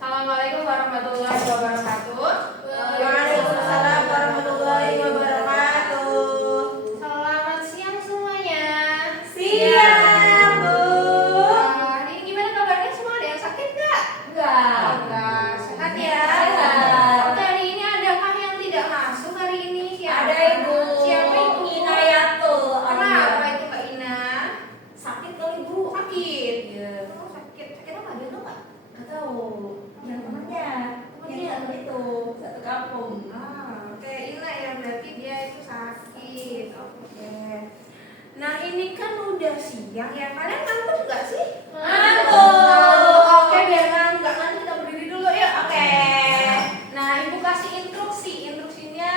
Assalamualaikum warahmatullahi wabarakatuh. Waalaikumsalam warahmatullahi wabarakatuh. Selamat siang semuanya. Siang, Bu. Ini gimana kabarnya semua? Ada yang sakit nggak? Enggak. Sehat ya? Sehat. Oke, hari ini adakah yang tidak masuk hari ini? Siapa? Ada Ibu. Siapa itu? Inayatul. Kenapa itu Mbak Ina? Sakit kali, Bu. Sakit? Iya. Oh, sakit. Sakit apa? Ada nggak? Nggak tahu. Yang temannya. Yang satu itu, satu kampung. Oke, Ina ya, berarti dia itu sakit. Oke. Nah, ini kan udah siang ya. Kalian ngantuk nggak sih? Ngantuk. Oke, biar nggak ngantuk kita berdiri dulu ya. Oke. Nah, Ibu kasih instruksi. Instruksinya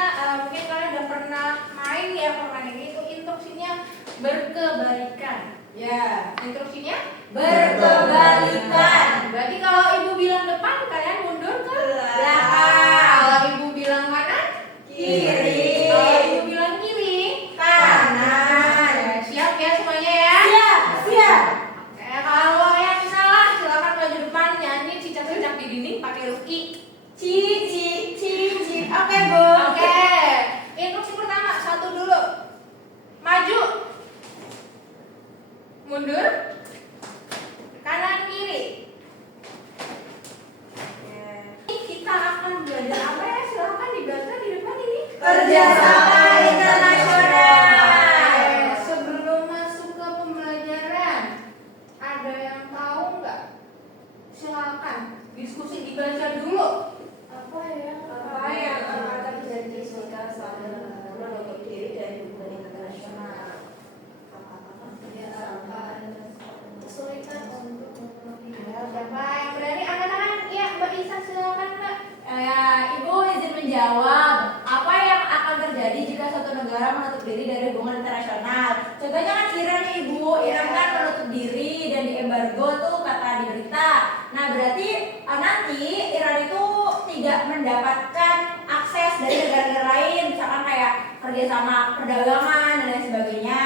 mungkin kalian udah pernah main ya permainan ini. Itu instruksinya berkebalikan. Ya, instruksinya Berkebalikan. Berarti kalau Ibu bilang depan, kalian mundur ke Belakang. Kalau Ibu bilang kanan, Kiri. Kalau Ibu bilang kiri, Kanan. Siap ya semuanya ya? Siap, siap. Oke, kalau yang salah silakan maju depan nyanyi cicak-cicak di dinding pakai huruf I. Cici. Oke, Bu. Oke. Instruksi pertama, satu dulu. Maju. Mundur. Kanan kiri. Oke. Kita akan belajar apa ya? Silakan dibaca di depan ini. Kerjasama internasional. Sebelum masuk ke pembelajaran, ada yang tahu nggak? Silakan diskusi dibaca dulu. Apa yang akan terjadi jika saudara menutup diri dari hubungan internasional? Kesulitan untuk Siapa yang berani angkat tangan? Iya, Mbak Isa silakan Mbak. Ibu izin menjawab. Apa yang akan terjadi jika suatu negara menutup diri dari hubungan internasional? Contohnya kan Iran nih, Ibu. Iran kan menutup diri dan diembargo tuh kata di berita. Nah, berarti nanti Iran itu tidak mendapatkan akses dari negara-negara lain, misalkan kayak kerjasama perdagangan dan lain sebagainya.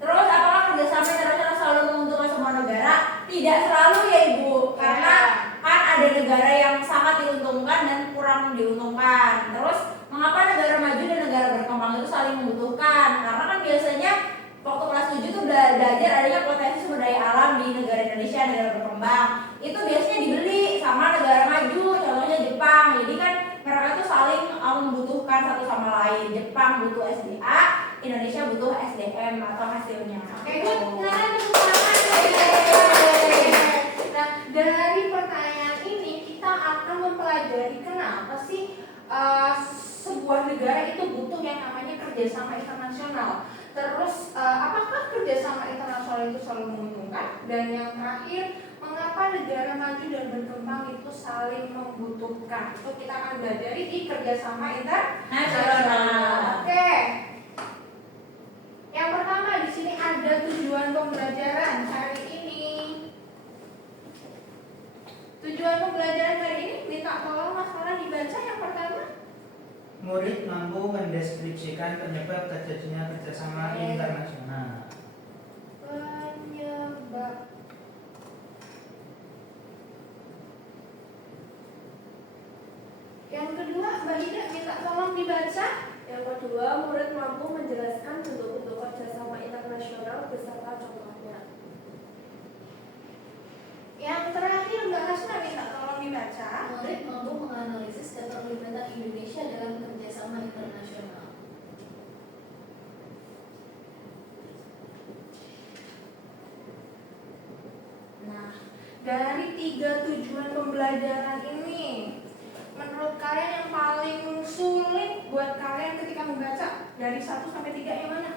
Terus apakah kerjasama internasional selalu menguntungkan semua negara? Tidak selalu ya Ibu, karena kan ada negara yang sangat diuntungkan dan kurang diuntungkan. Terus mengapa negara maju dan negara berkembang itu saling membutuhkan? Karena kan biasanya waktu kelas 7 tuh belajar adanya potensi sumber daya alam di negara Indonesia, negara berkembang. Itu biasanya dibeli sama negara maju, contohnya Jepang. Jadi kan mereka tuh saling membutuhkan satu sama lain. Jepang butuh SDA, Indonesia butuh SDM atau hasilnya. Oke, good. Nah, Nah, dari pertanyaan ini kita akan mempelajari kenapa sih sebuah negara itu butuh yang namanya kerjasama internasional. Terus apakah kerjasama internasional itu selalu menguntungkan? Dan yang terakhir, mengapa negara maju dan berkembang itu saling membutuhkan? Itu kita akan belajar di kerjasama internasional. Oke. Yang pertama di sini ada tujuan pembelajaran hari ini. Tujuan pembelajaran hari ini minta tolong Mas Farhan dibaca yang pertama. Murid mampu mendeskripsikan penyebab terjadinya kerjasama internasional. Penyebab. Yang kedua Mbak Ida minta tolong dibaca. Yang kedua, murid mampu menjelaskan bentuk-bentuk kerjasama internasional beserta contohnya. Yang terakhir Mbak Hasna minta tolong dibaca. Murid mampu menganalisis keterlibatan Indonesia dalam kerjasama internasional. Nah, dari tiga tujuan pembelajaran ini, menurut kalian yang paling sulit buat kalian ketika membaca dari 1 sampai 3 yang mana?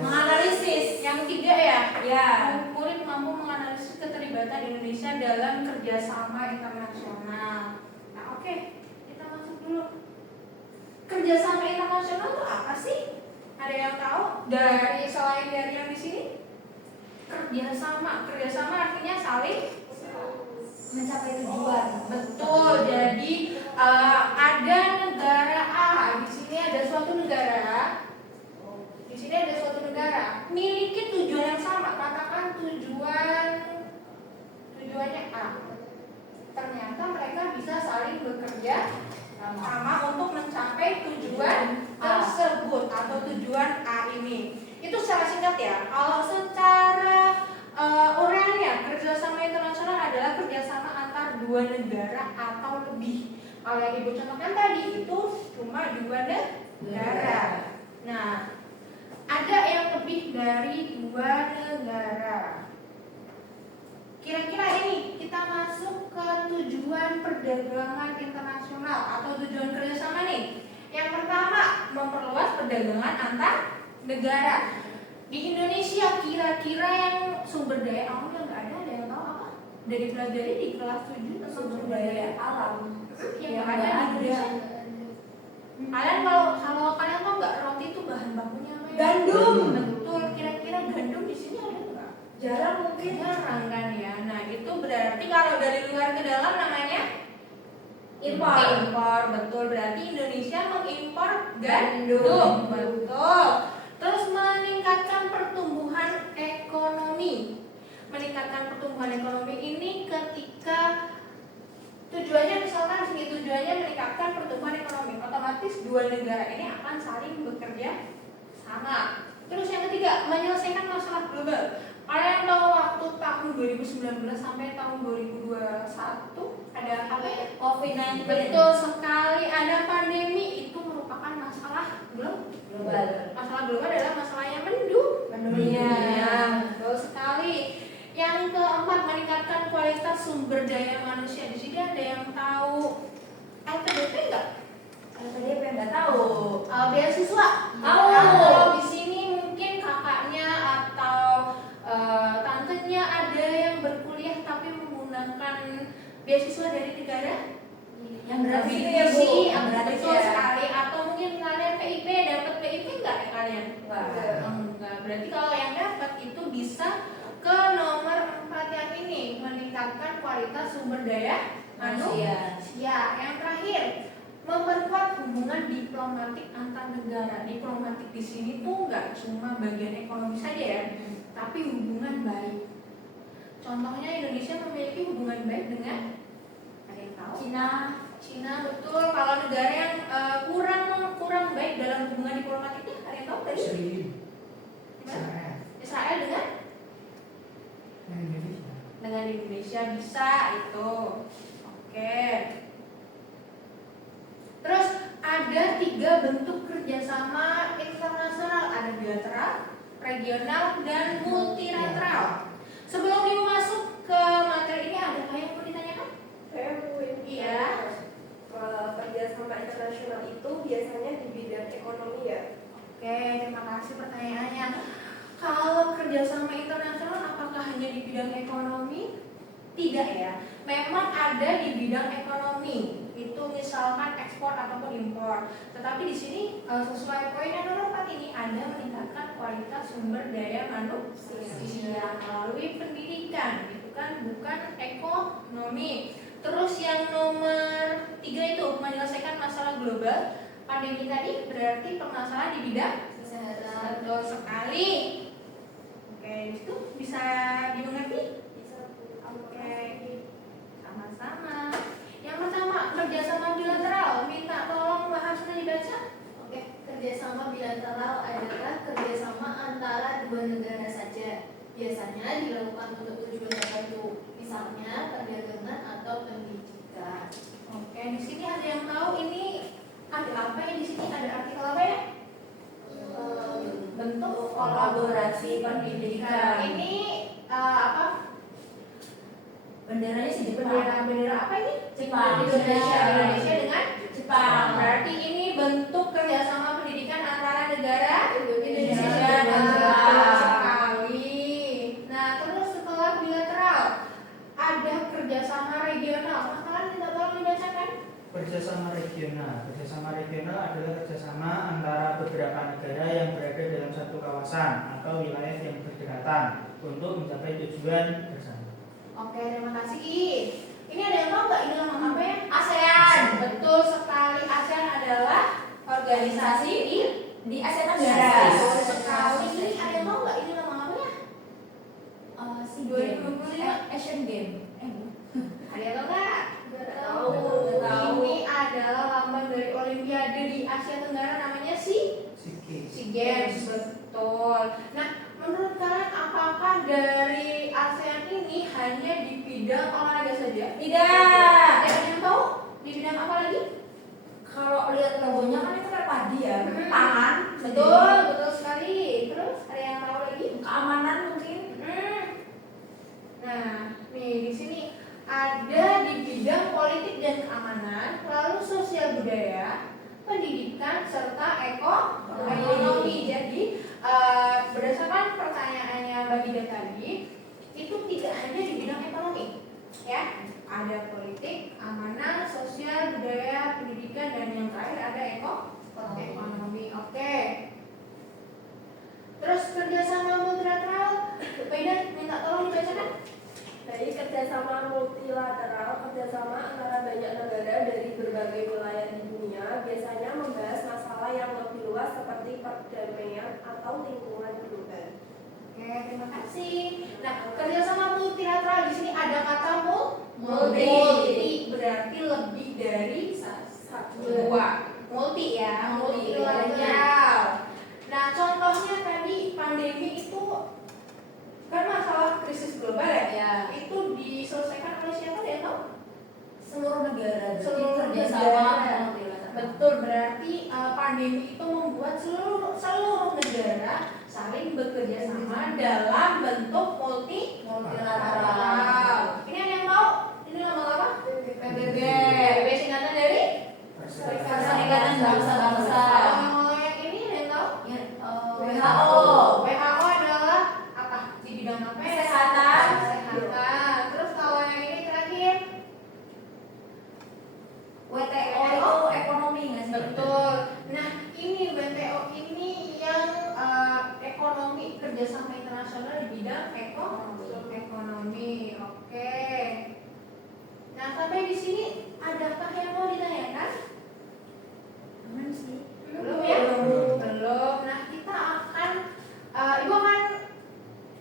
Menganalisis. Yang 3 ya? Ya. Murid mampu menganalisis keterlibatan Indonesia dalam kerjasama internasional. Nah, oke, kita masuk dulu. Kerjasama internasional itu apa sih? Ada yang tahu? Dari selain dari yang di sini? Kerjasama artinya saling Mencapai tujuan. betul. Jadi ada negara A, di sini ada suatu negara. Di sini ada suatu negara miliki tujuan yang sama. Katakan tujuannya A. 2 negara atau lebih. Kalau yang Ibu contohkan tadi itu cuma 2 negara. Nah, ada yang lebih dari 2 negara. Kira-kira ini kita masuk ke tujuan perdagangan internasional atau tujuan kerjasama nih. Yang pertama, memperluas perdagangan antar negara. Di Indonesia kira-kira yang sumber daya alam yang nggak ada yang tahu apa? Udah dipelajari di kelas 7 tentang sumber daya alam. Yang ada di Indonesia. Kalian kalau kalian tahu nggak roti itu bahan bakunya apa ya? Gandum. Betul. Kira-kira gandum di sini ada nggak? Jarang mungkin. Jarang kan ya. Nah itu berarti kalau dari luar ke dalam namanya impor. Betul. Berarti Indonesia mengimpor gandum. Betul. Terus meningkatkan pertumbuhan ekonomi. Meningkatkan pertumbuhan ekonomi ini ketika tujuannya misalkan sini tujuannya meningkatkan pertumbuhan ekonomi, otomatis 2 negara ini akan saling bekerja sama. Terus yang ketiga, menyelesaikan masalah global. Kalian tahu waktu tahun 2019 sampai tahun 2021 ada apa ya? COVID-19. Betul sekali, ada pandemi. Itu merupakan masalah global. Masalah global adalah masalah yang mendunia. Betul sekali. Yang keempat, meningkatkan kualitas sumber daya manusia. Di sini ada yang tahu LPDP nggak? LPDP nggak tahu. Beasiswa. Tahu. Kalau di sini mungkin kakaknya atau tantenya ada yang berkuliah tapi menggunakan beasiswa dari negara Yang gratis itu ya, Bu. Yang Yang gratis betul ya. sekali. Atau mungkin kalian PIP, dapat PIP nggak ya kalian? Enggak. Berarti kalau yang dapat itu bisa ke nomor 4 yang ini, meningkatkan kualitas sumber daya manusia. Yang terakhir, memperkuat hubungan diplomatik antar negara. Diplomatik di sini tuh nggak cuma bagian ekonomi saja ya, tapi hubungan baik. Contohnya Indonesia memiliki hubungan baik dengan, ada yang tahu? Cina betul. Kalau negara yang kurang baik dalam hubungan diplomatiknya, ada yang tahu tadi? Israel dengan Indonesia bisa itu. Oke. Terus ada 3 bentuk kerjasama internasional, ada bilateral, regional, dan multilateral. Sebelum Ibu masuk ke materi ini, ada yang mau ditanyakan? Iya. Kerjasama internasional itu biasanya di bidang ekonomi ya? Oke, terima kasih pertanyaannya. Kalau kerjasama internasional apakah hanya di bidang ekonomi? Tidak ya. Memang ada di bidang ekonomi. Itu misalkan ekspor ataupun impor. Tetapi di sini sesuai poin yang nomor 4 ini ada meningkatkan kualitas sumber daya manusia melalui pendidikan. Itu kan bukan ekonomi. Terus yang nomor 3 itu menyelesaikan masalah global. Pandemi tadi berarti permasalahan di bidang kesehatan. Betul sekali. Oke, itu bisa dimengerti? Oke, sama-sama. Yang pertama, kerjasama bilateral. Minta tolong bahasanya dibaca. Oke, kerjasama bilateral adalah kerjasama antara 2 negara saja. Biasanya dilakukan untuk tujuan tertentu, misalnya perdagangan atau pendidikan. Oke, di sini ada yang tahu ini ada apa ya di sini? Ada artikel apa ya? Bentuk kolaborasi pendidikan. Ini apa? Benderanya sih Jepang. Bendera apa ini? Jepang. Indonesia dengan Jepang. Berarti ini bentuk kerjasama pendidikan antara negara Indonesia dan Jepang. Jepang sekali. Nah, terus setelah bilateral ada kerjasama regional. Kalian minta tolong dibacakan. Kerjasama regional adalah kerjasama antara beberapa negara yang berada dalam satu kawasan atau wilayah yang berdekatan untuk mencapai tujuan bersama. Oke, terima kasih. Ini ada yang tahu nggak ini nama apa ya? ASEAN. Betul sekali. ASEAN adalah organisasi Di Asia Tenggara. Betul sekali. Ini ada yang tahu nggak ini nama apa ya? SEA 2025. Asian Game. Ada yang tahu nggak? Tahu. Ini adalah lambang dari Olimpiade di Asia Tenggara, namanya SEA Games. Betul. Nah, menurut kalian apakah dari ASEAN ini hanya di bidang olahraga saja? Tidak. Ada yang tahu di bidang apa lagi? Kalau lihat logonya kan itu kayak padi ya, pangan. Betul, betul sekali. Terus ada yang tahu lagi? Keamanan mungkin. Nah, nih di sini ada di bidang politik dan keamanan, lalu sosial budaya, pendidikan serta ekonomi. Jadi berdasarkan pertanyaannya Mbak Ida tadi, itu tidak hanya di bidang ekonomi, ya. Ada politik, keamanan, sosial budaya, pendidikan, dan yang terakhir ada ekonomi. Oke. Terus kerjasama multilateral, Mbak Ida minta tolong dibacakan. Baik, kerjasama multilateral, kerjasama antara banyak negara dari berbagai wilayah di dunia biasanya membahas masalah yang lebih luas seperti perdamaian atau lingkungan global. Oke, terima kasih. Nah, kerjasama multilateral di sini ada kata Multi. berarti lebih dari Satu. dua. Multi ya, multilateral. Nah, contohnya tadi pandemi itu kan masalah krisis global ya. Itu diselesaikan oleh siapa, ada yang tahu? Seluruh negara. Seluruh kerjasama negara. multilateral. Betul, berarti pandemi itu membuat seluruh negara saling bekerja sama dalam bentuk multilateral. Ini ada yang tahu? Ini nama apa? PBB. PBB singkatan dari Perserikatan Bangsa-Bangsa. Kalau yang ini ada yang tahu? WHO. WHO adalah apa? Di bidang apa? Kesehatan. Kesehatan. Terus kalau yang ini terakhir? WTO itu ekonomi nggak sih? Betul. Nah, ini WTO ini yang ekonomi, kerjasama internasional di bidang ekonomi. Oke. Nah, sampai di sini adakah yang mau ditanyakan? Aman sih. Belum ya? Belum. Nah, kita akan Ibu akan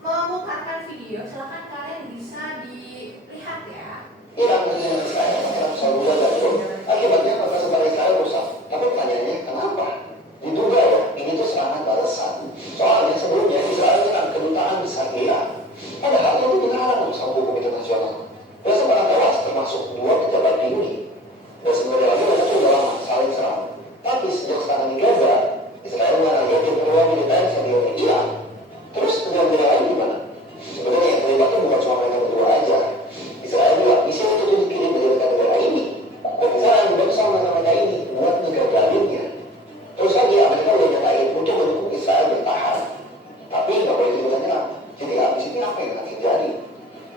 memutarkan video. Silakan kalian bisa dilihat ya. Hilang dengan saya dalam saluran jantung, akibatnya mata sebagai saya rusak. Tapi pertanyaannya kenapa? Diduga ya, ini tuh serangan balasan. Soalnya sebelumnya Israel menyerang kedutaan besar Iran. Padahal itu dilarang sama hukum internasional. Dan sebarang tewas termasuk 2 pejabat tinggi. Dan sebenarnya lagi mereka tuh udah lama saling serang. Tapi sejak serangan di Gaza, Israel mengarahkan tim kedua militer senior Iran. Terus negara lain gimana? Sebenarnya yang terlibat itu bukan cuma mereka berdua aja. Israel bilang misi untuk dikirim menjadikan negara ini. Dan Israel berusaha mereka ini buat negara lainnya. Terus lagi Amerika udah nyatain untuk mendukung Israel bertahan. Tapi nggak boleh juga nyerang. Jadi habis ini apa yang akan terjadi?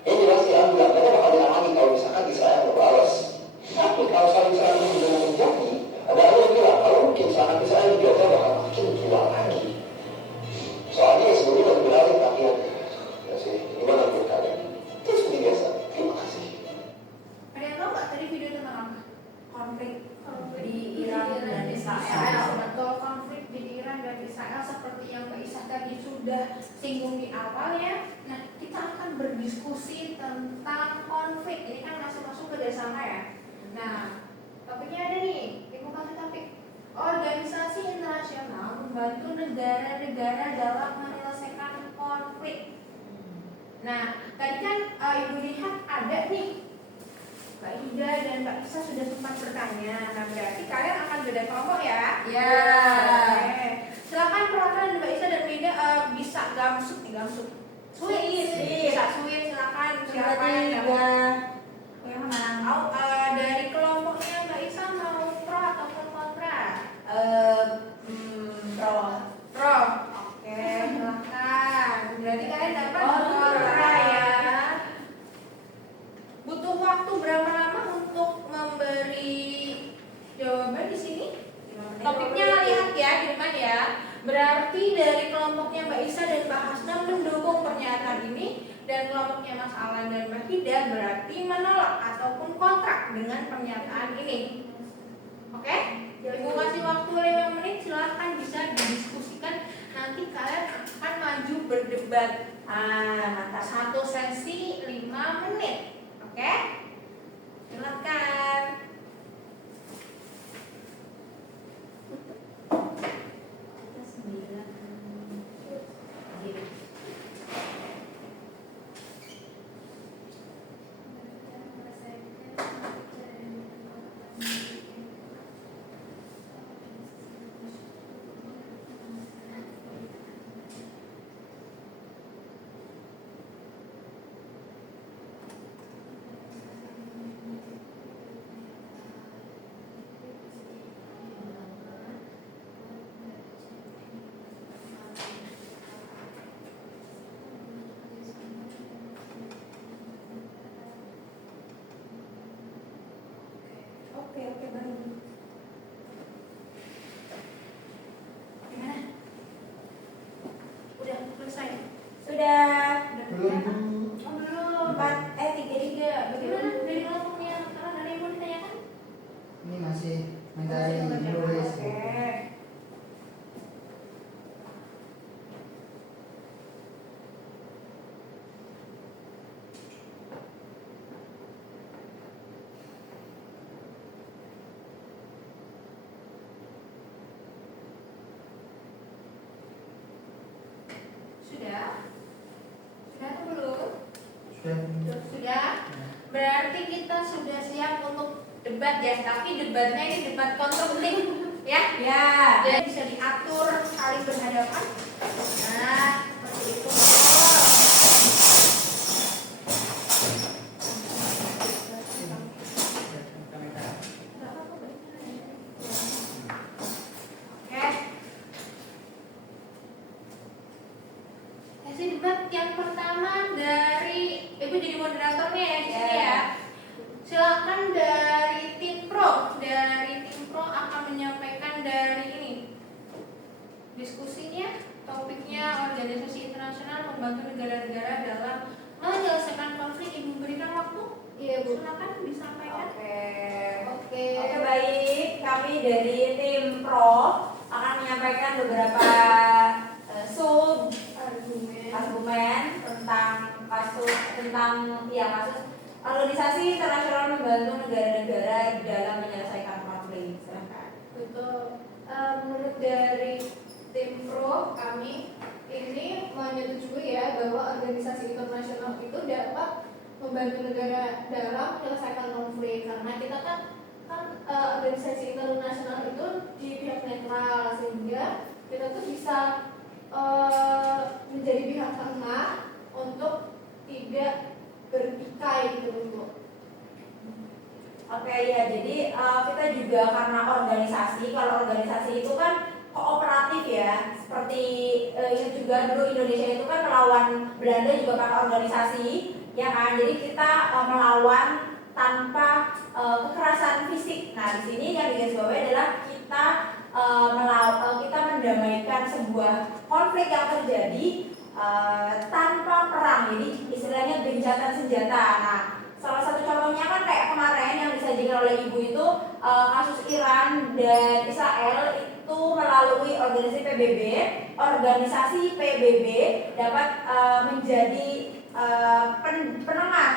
Yang jelas Iran bilang mereka bakal diamani kalau misalkan Israel berbalas. Tapi kalau saling serang ini benar terjadi, ada yang bilang kalau mungkin serangan Israel di Gaza bakal makin gila lagi. Soalnya ya sebelumnya lebih beralih latihan. Ya sih, gimana menurut kalian? Itu seperti biasa. Terima kasih. Ada yang tahu nggak tadi video tentang apa? Konflik Di Iran dan Israel. Israel. Betul, konflik di Iran dan Israel seperti yang Mbak Isa tadi sudah singgung di awal ya. Nah, kita akan berdiskusi tentang konflik. Ini kan masuk kerjasama ya. Nah, topiknya ada nih. Ibu kasih topik. Organisasi internasional membantu negara-negara dalam menyelesaikan konflik. Nah, tadi kan Ibu lihat ada nih Mbak Ida dan Mbak Isa sudah sempat bertanya. Nah, berarti kalian akan beda kelompok ya? Ya. Oke. Silakan perwakilan Mbak Isa dan Mbak Ida bisa gamsut nih, gamsut. Suit. Bisa suit, silakan. Siapa yang dapat? Yang menang. Mau dari kelompoknya Mbak Isa mau pro ataupun kontra? Pro. Pro. Oke, silakan. Berarti kalian dapat Kontra. kontra ya. Butuh waktu berapa lama untuk memberi jawaban di sini? Topiknya lihat ya di depan ya. Berarti dari kelompoknya Mbak Isa dan Mbak Hasna mendukung pernyataan ini, dan kelompoknya Mas Alan dan Mbak Hida berarti menolak ataupun kontra dengan pernyataan ini. Oke? Ibu kasih waktu 5 menit, silahkan bisa didiskusikan. Nanti kalian akan maju berdebat. Satu sesi 5 menit. Oke? Silakan. Oke, baik. Gimana? Udah selesai? Sudah. Belum. Oh belum. 3. Bagaimana dari kelompoknya? Karena ada yang mau ditanyakan? Ini masih mencari menulis. Oke. Sudah? Sudah atau belum? Sudah. Sudah? Berarti kita sudah siap untuk debat ya, tapi debatnya ini debat konstruktif ya. Ya. Jadi bisa diatur saling berhadapan. Nah, seperti itu. Oke. Sesi debat yang pertama dari Ibu jadi moderatornya ya di sini ya. Silakan dari tim pro. Dari tim pro akan menyampaikan dari ini diskusinya, topiknya organisasi internasional membantu negara-negara dalam menyelesaikan konflik. Ibu berikan waktu. Iya, Bu. Silakan disampaikan. Oke, baik. Kami dari tim pro akan menyampaikan beberapa sub argumen tentang kasus organisasi internasional membantu negara-negara dalam menyelesaikan konflik. Silakan. Betul. Menurut dari tim pro kami ini menyetujui ya bahwa organisasi internasional itu dapat membantu negara dalam menyelesaikan konflik, karena kita kan organisasi internasional itu di pihak netral, sehingga kita tuh bisa menjadi pihak tengah untuk tidak bertikai gitu Bu. Oke ya, jadi kita juga karena organisasi, kalau organisasi itu kan kooperatif ya, seperti itu juga dulu Indonesia itu kan melawan Belanda juga pakai organisasi, ya kan? Jadi kita melawan tanpa kekerasan fisik. Nah di sini yang digarisbawahi adalah kita kita mendamaikan sebuah konflik yang terjadi tanpa perang, jadi istilahnya gencatan senjata. Nah salah satu contohnya kan kayak kemarin yang disajikan oleh Ibu itu kasus Iran dan Israel itu melalui organisasi PBB dapat menjadi penengah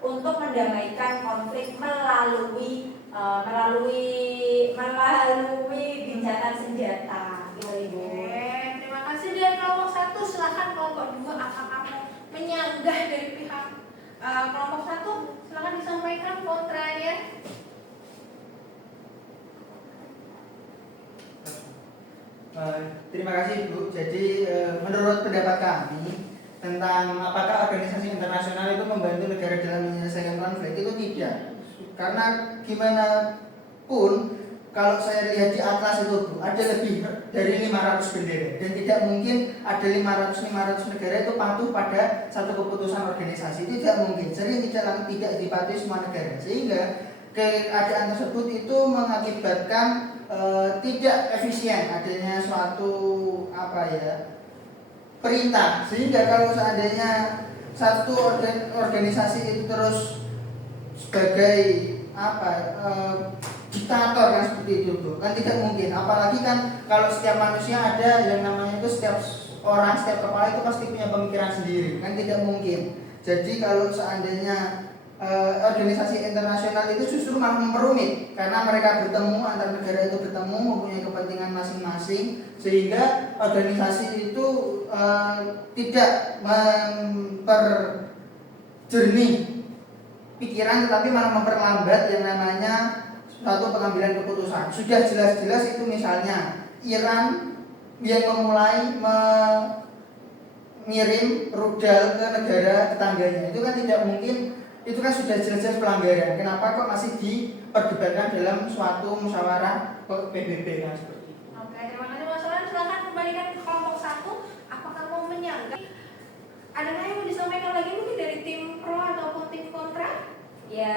untuk mendamaikan konflik melalui gencatan senjata. Gitu, Ibu. Oke, terima kasih dari kelompok 1. Silakan kelompok 2 apakah mau menyanggah dari pihak kelompok 1? Silakan disampaikan kontranya. Terima kasih Bu. Jadi menurut pendapat kami tentang apakah organisasi internasional itu membantu negara dalam menyelesaikan konflik, itu tidak. Karena gimana pun kalau saya lihat di atlas itu Bu, ada lebih dari 500 bendera dan tidak mungkin ada 500 negara itu patuh pada satu keputusan organisasi. Itu tidak mungkin. Jadi tidak dipatuhi semua negara. Sehingga keadaan tersebut itu mengakibatkan tidak efisien adanya suatu perintah, sehingga kalau seandainya satu organisasi itu terus sebagai diktator kan seperti itu tuh kan tidak mungkin. Apalagi kan kalau setiap manusia ada yang namanya itu setiap kepala itu pasti punya pemikiran sendiri, kan tidak mungkin. Jadi kalau seandainya organisasi internasional itu justru malah memperumit, karena mereka bertemu, antar negara itu bertemu mempunyai kepentingan masing-masing, sehingga organisasi itu tidak memperjernih pikiran tetapi malah memperlambat yang namanya suatu pengambilan keputusan. Sudah jelas-jelas itu misalnya Iran yang memulai mengirim rudal ke negara tetangganya, itu kan tidak mungkin. Itu kan sudah jelas-jelas pelanggaran. Kenapa kok masih diperdebatkan dalam suatu musyawarah PBB kan seperti itu? Oke, terima kasih Mas Solan. Silakan kembalikan ke kelompok 1. Apakah mau menyanggah? Adakah yang mau disampaikan lagi mungkin dari tim pro ataupun tim kontra? Ya,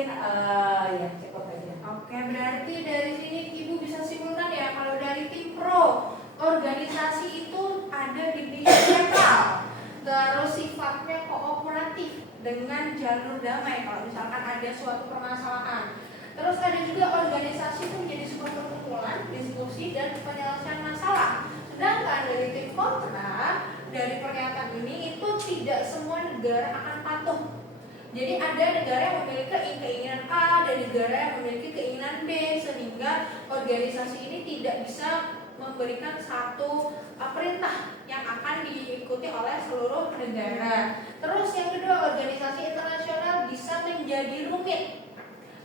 mungkin ya cukup aja. Oke, berarti dari sini Ibu bisa simpulkan ya kalau dari tim pro, organisasi itu ada divisi netral, terus sifatnya kooperatif dengan jalur damai kalau misalkan ada suatu permasalahan. Terus ada juga organisasi itu menjadi sebuah perkumpulan, diskusi dan penyelesaian masalah. Sedangkan dari tim kontra, dari pernyataan ini itu tidak semua negara akan patuh. Jadi ada negara yang memiliki keinginan A dan negara yang memiliki keinginan B, sehingga organisasi ini tidak bisa memberikan satu perintah yang akan diikuti oleh seluruh negara. Terus yang kedua, organisasi internasional bisa menjadi rumit.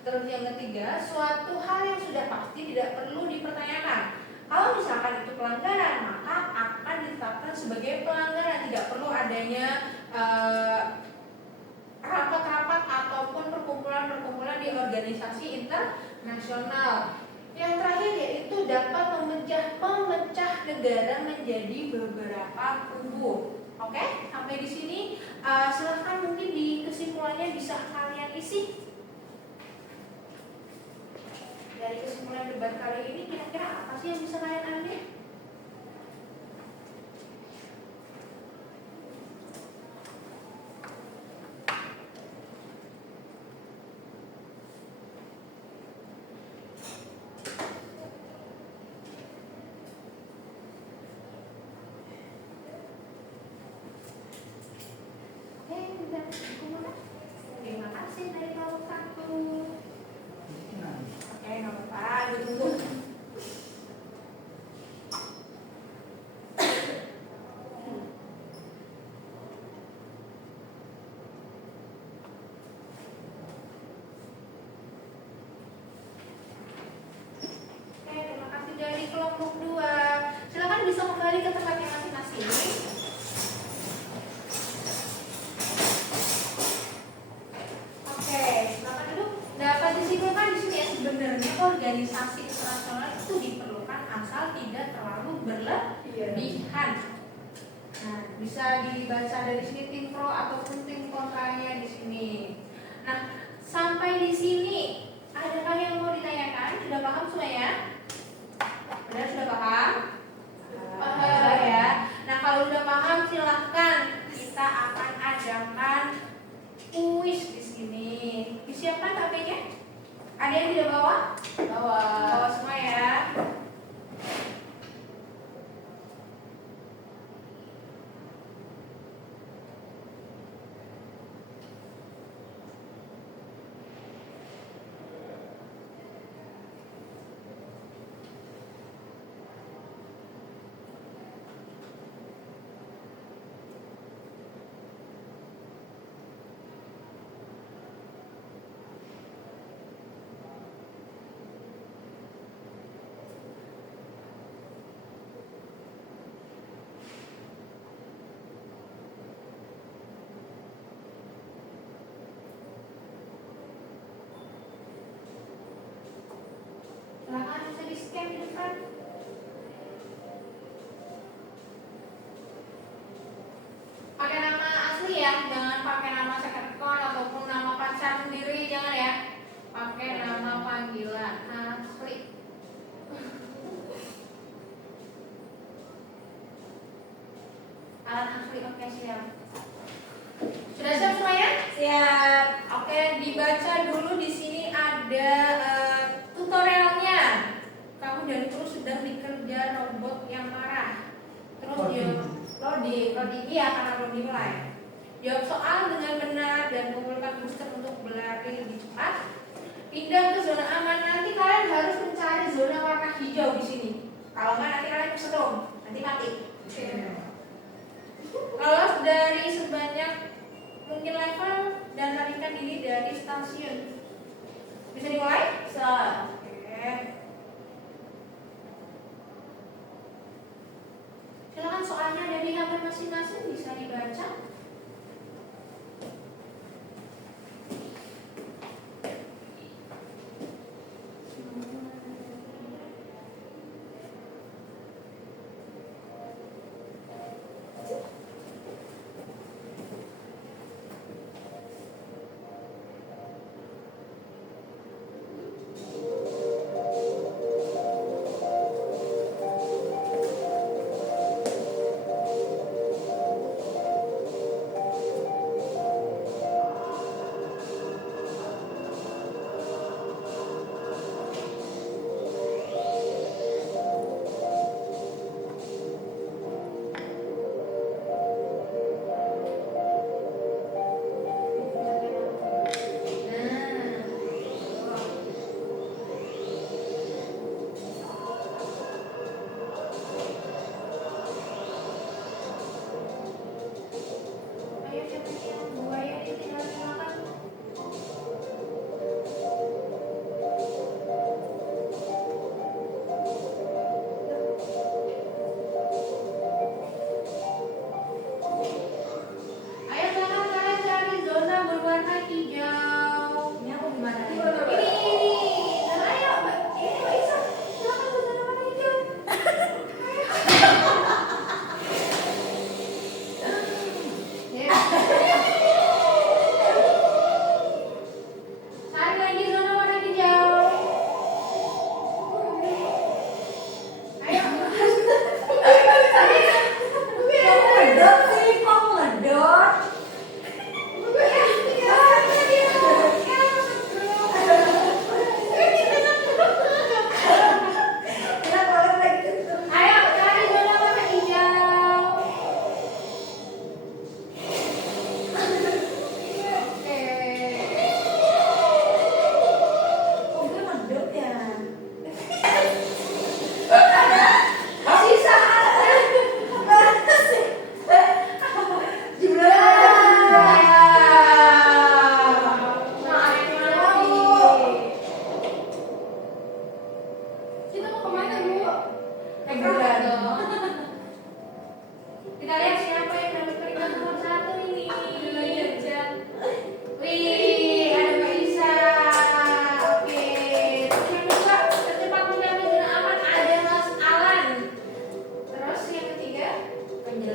Terus yang ketiga, suatu hal yang sudah pasti tidak perlu dipertanyakan. Kalau misalkan itu pelanggaran, maka akan ditetapkan sebagai pelanggaran. Tidak perlu adanya rapat-rapat ataupun perkumpulan-perkumpulan di organisasi internasional. Yang terakhir yaitu dapat memecah negara menjadi beberapa kubu. Oke, sampai di sini silahkan mungkin di kesimpulannya bisa kalian isi. Dari kesimpulan debat kali ini kira-kira apa sih yang bisa kalian ambil? Terima kasih dari kelompok 1. Oke, nggak apa-apa, gue tunggu. Oke, terima kasih dari kelompok 2. Silakan bisa kembali ke tempatnya masing-masing. Oke, silakan duduk. Dapat disimpulkan di sini ya, sebenarnya organisasi internasional itu diperlukan asal tidak terlalu berlebihan. Nah, bisa dibaca dari sini tim pro ataupun tim kontranya di sini. Nah, sampai di sini adakah yang mau ditanyakan? Sudah paham semuanya? Benar, sudah paham? Paham ya. Nah, kalau sudah paham silahkan kita akan adakan kuis di sini. Disiapkan HP-nya? Ada yang tidak bawa? Bawa semua ya. Silakan bisa di-scan di depan. Pakai nama asli ya, jangan pakai nama second account ataupun nama pacar sendiri, jangan ya. Pakai nama panggilan asli. Alat asli, oke siap. Sudah siap semuanya? Siap. Oke, dibaca dulu di sini ada tutorialnya. Kamu dan terus sedang dikerja robot yang marah. Terus dia loading ya, karena belum dimulai. Jawab soal dengan benar dan mengumpulkan booster untuk berlari lebih cepat. Pindah ke zona aman. Nanti kalian harus mencari zona warna hijau di sini. Kalau nggak nanti kalian kesedom, nanti mati. Lolos dari sebanyak mungkin level dan larikan diri dari stasiun. Bisa dimulai? Bisa. Oke. Silakan soalnya dari HP masing-masing bisa dibaca.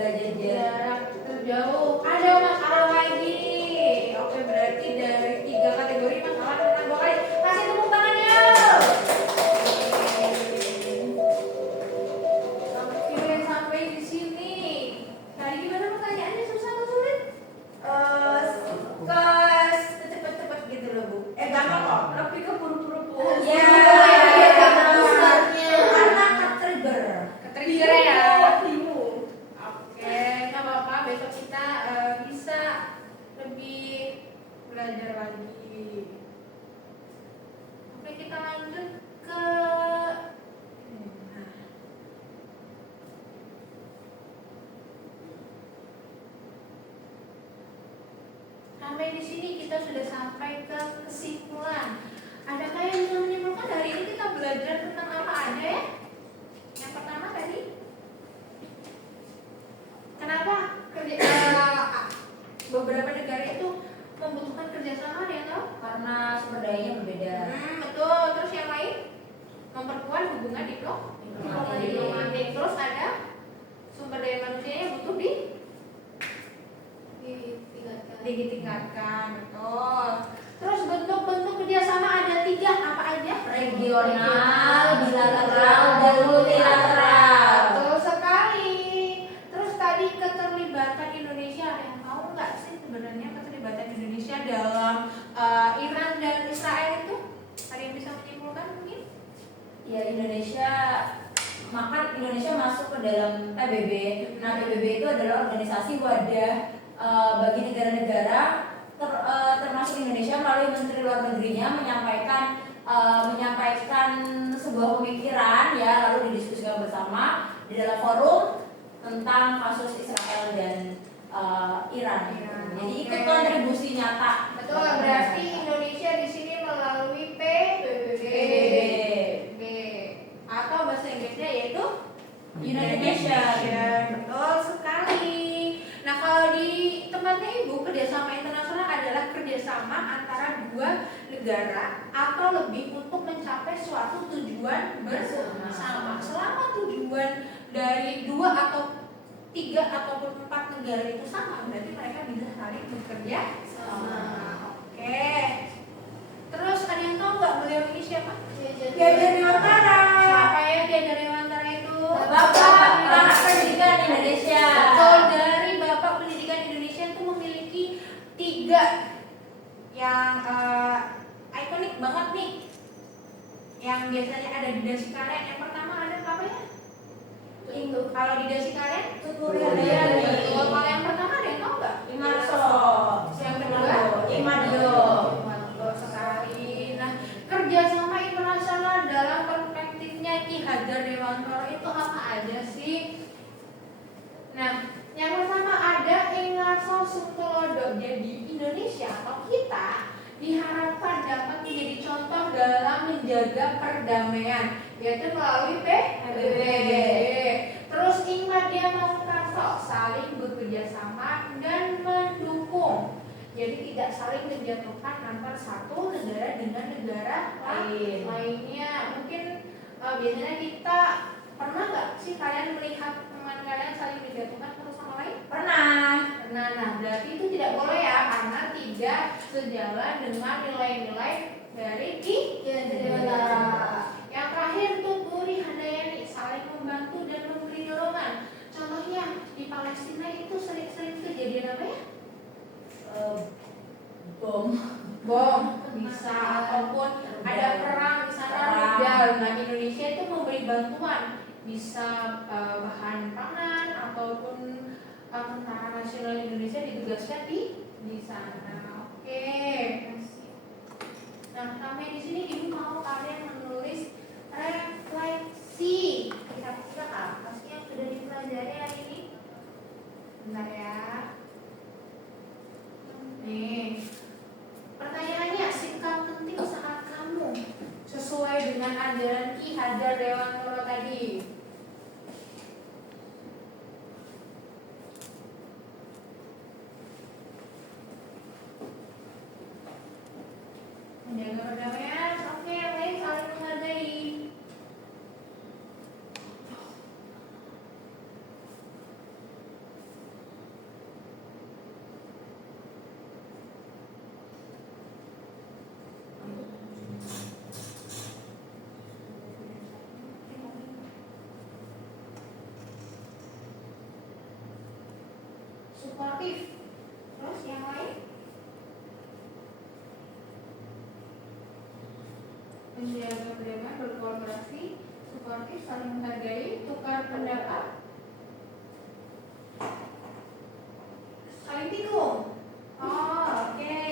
belajar jarak. Jarak terjauh. Ada masalah lagi. Oke, berarti dari 3 kategori masalah menang 2 kali. Kasih tepuk tangannya. Oke, sampai di sini. Tadi gimana pertanyaannya, susah atau sulit? Cepet-cepet gitu loh Bu. Gampang kok. Lebih ke buru-buru Bu. Ya. Karena trigger. Ketrigger ya. Bingung. Oke, nggak apa-apa. Besok kita bisa lebih belajar lagi. Oke, kita lanjut ke nah. Sampai di sini kita sudah sampai ke kesimpulan. Adakah yang bisa menyimpulkan hari ini kita belajar tentang apa aja ya? Yang pertama tadi, kenapa beberapa negara itu membutuhkan kerjasama, ada yang tahu? Karena sumber dayanya berbeda. Betul. Terus yang lain, memperkuat hubungan diplomatik. Terus ada sumber daya manusia yang butuh ditingkatkan. Betul. Terus bentuk-bentuk kerjasama ada 3, apa aja? Regional, bilateral, dan multilateral. Betul sekali. Terus tadi keterlibatan Indonesia, ada yang tahu nggak sih sebenarnya keterlibatan Indonesia dalam Iran dan Israel itu? Ada yang bisa menyimpulkan mungkin? Ya Indonesia masuk ke dalam PBB. Nah PBB itu adalah organisasi wadah bagi negara-negara termasuk Indonesia melalui Menteri Luar Negerinya menyampaikan sebuah pemikiran ya lalu didiskusikan bersama di dalam forum tentang kasus Israel dan Iran. Jadi ikut kontribusi nyata. Betul, berarti Indonesia di sini melalui PBB atau bahasa Inggrisnya yaitu United Nations. Betul sekali. Nah, kalau di tempatnya Ibu, kerjasama internasional adalah kerjasama antara 2 negara atau lebih untuk mencapai suatu tujuan bersama. Selama tujuan dari 2 atau 3 ataupun 4 negara itu sama, berarti mereka bisa saling bekerja sama. Oke. Terus ada yang tahu nggak beliau ini siapa? Diajar Dewantara. Siapa ya Diajar Dewantara itu? Bapak Pendidikan Indonesia. Betul, dari Bapak Pendidikan Indonesia itu memiliki 3 yang ikonik banget nih, yang biasanya ada di dasi kalian. Yang pertama ada apa ya? Kalau di dasi kalian, Tutorial. kalau yang pertama ada yang tahu nggak? Imarso. Yang kedua, Imadio. Betul sekali. Nah, kerjasama internasional dalam perspektifnya Ki Hajar Dewantara itu apa aja sih? Nah, yang pertama ada Ingarso Sungtulodo. Jadi Indonesia atau kita diharapkan dapat menjadi contoh dalam menjaga perdamaian, yaitu melalui PBB. Terus Ingmadia Maukarso, saling bekerja sama dan mendukung. Jadi tidak saling menjatuhkan antar satu negara dengan negara lainnya. Mungkin biasanya kita pernah nggak sih kalian melihat teman kalian saling menjatuhkan satu sama lain? Pernah. Nah, berarti itu tidak boleh ya, karena tidak sejalan dengan nilai-nilai dari Ki Hajar Dewantara. Yang terakhir tuh Puri Handayani, saling membantu dan memberi dorongan. Contohnya di Palestina itu sering-sering kejadian apa ya? Bom bisa, ataupun ada perang di sana rudal. Nah, Indonesia itu memberi bantuan, bisa bahan pangan ataupun tentara nasional Indonesia ditugaskan di sana. Oke. Nah, sampai di sini Ibu mau kalian menulis refleksi. Kira-kira apa sih yang sudah dipelajari hari ini? Bentar ya. Nih, pertanyaannya, sikap penting saat kamu sesuai dengan ajaran Ki Hajar Dewantara tadi. Menjaga perdamaian, oke, baik, saling menghargai. suportif. Terus yang lain? Menjaga perdamaian, berkolaborasi, suportif, saling menghargai, tukar pendapat, saling tikung. Oh, oke.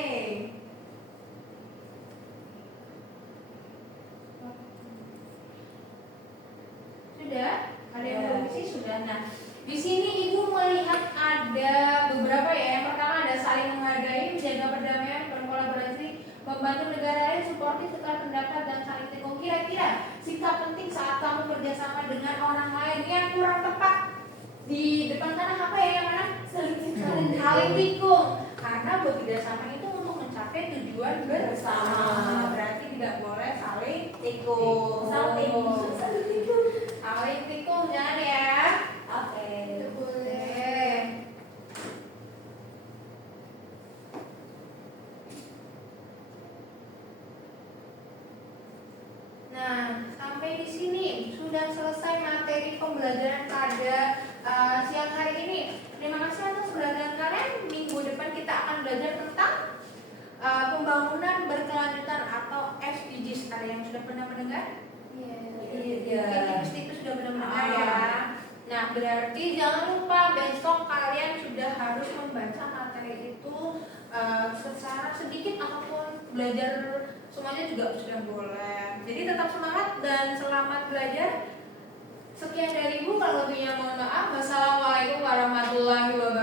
Sudah? Ada yang belum isi? Sudah. Nah, di sini Ibu melihat ada beberapa ya. Yang pertama ada saling menghargai, menjaga perdamaian, berkolaborasi, membantu negara lain, suportif, tukar pendapat, dan saling tikung. Kira-kira sikap penting saat kamu bekerjasama dengan orang lain yang kurang tepat di depan kanan apa ya? Yang mana? Saling tikung. Karena bekerjasama itu untuk mencapai tujuan bersama. Berarti tidak boleh saling tikung. Saling tikung jangan ya. Oke. Boleh. Nah, sampai di sini sudah selesai materi pembelajaran pada siang hari ini. Terima kasih atas perhatian kalian. Minggu depan kita akan belajar tentang pembangunan berkelanjutan atau SDGs. Ada yang sudah pernah mendengar? Iya. Tipis-tipis sudah pernah mendengar ya. Nah, berarti jangan lupa besok kalian sudah harus membaca materi itu secara sedikit ataupun belajar semuanya juga sudah boleh. Jadi tetap semangat dan selamat belajar. Sekian dari Ibu, kalau lebihnya mohon maaf. Wassalamualaikum warahmatullahi wabarakatuh.